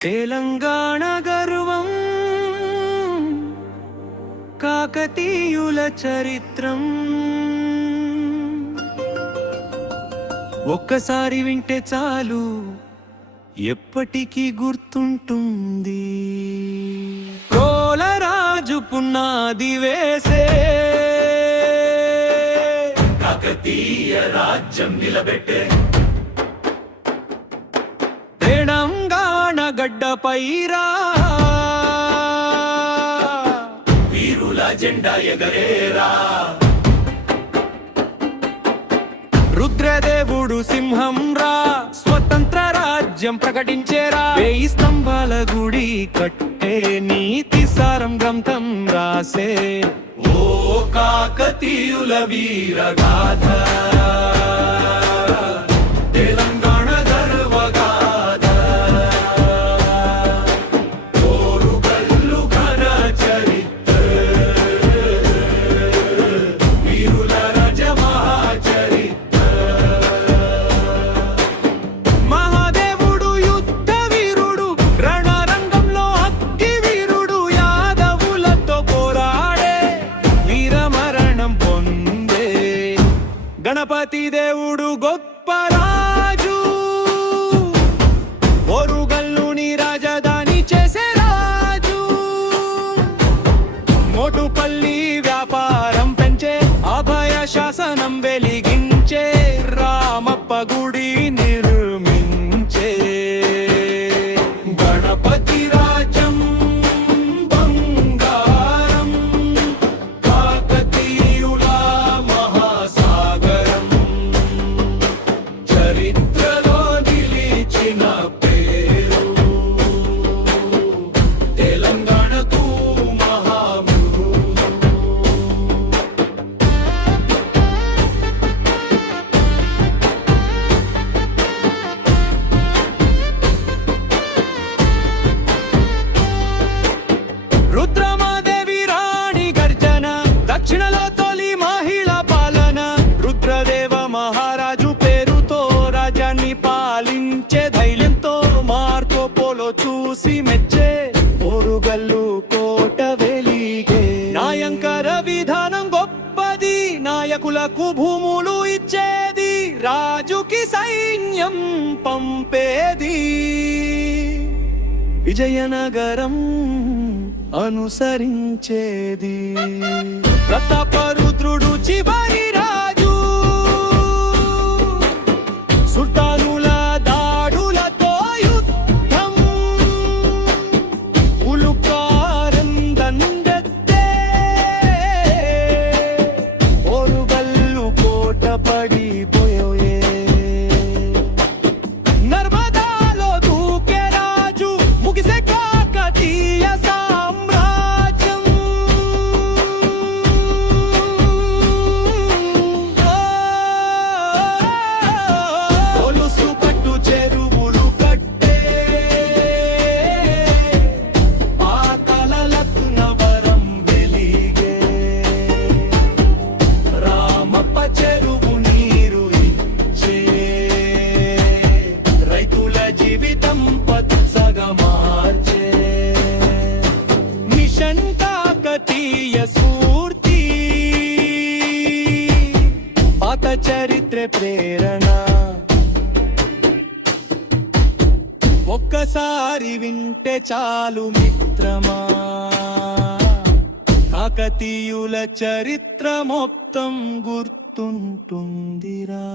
తెలంగాణ గర్వం కాకతీయుల చరిత్రం ఒక్కసారి వింటే చాలు ఎప్పటికీ గుర్తుంటుంది. కోలరాజు పునాది వేసే కాకతీయ రాజ్యం నిలబెట్టే తెలంగాణ గడ్డపైరా వీరుల జెండా ఎగరేరా. రుద్రదేవుడు సింహం రా స్వతంత్ర రాజ్యం ప్రకటించేరా. 1000 స్తంభాల గుడి కట్టే నీతి సారం గ్రంథం రాసే ఓ కాకతీయుల వీరగాథ. తెలంగాణ గర్వగాథ ఓరుగల్లు ఘన చరిత్ర వీరుల రాజ మహాచరిత్ర. మహాదేవుడు యుద్ధ వీరుడు రణరంగంలో అగ్గి వీరుడు యాదవులతో పోరాడే వీరమరణం పొందే గణపతి దేవుడు గొప్ప రాజు. ఓరుగల్లుని రాజధాని చేసే రాజు. మోటుపల్లి వ్యాపారం పెంచే అభయ శాసనం వెలిగించే రామప్ప గుడి నిర్మించే గణపతి రాజ్యం బంగారం కాకతీయుల మహాసాగరం. చరిత్రలో నిలిచిన పేరు తెలంగాణకు మహామృదు. రుద్రమాదేవి రాణి గర్జన దక్షిణలో తొలి మహిళా పాలన. రుద్రదేవ మహారాజు పేరుతో రాజ్యాన్ని పాలించే ధైర్యంతో మార్కో పోలో చూసి మెచ్చే ఓరుగల్లు కోట వెలిగే. నాయంకర విధానం గొప్పది నాయకులకు భూములు ఇచ్చేది రాజుకి సైన్యం పంపేది. విజయనగరం అనుసరించేది ప్రతాపరుద్రుడు చివరి రాజు. సుల్తానుల దాడులతో యుద్ధం ఉలుకారందండెత్తే ఓరుగల్లు కోట పడిపోయే. నర్మదాలో దూకే రాజు ముగిసే కాకతీయ సామ్రాజ్యం. గొలుసు కట్టు చెరువులు కట్టే పాతాళలకు నవరం వెలిగే. రామప్ప చెరువు నీరు ఇచ్చే రైతుల జీవితం పచ్చగా మార్చే. మిషన్ కాకతీయ స్ఫూర్తి పాత చరిత్ర ప్రేరణ. ఒక్కసారి వింటే చాలు మిత్రమా కాకతీయుల చరిత్ర మొత్తం గుర్తుంటుందిరా.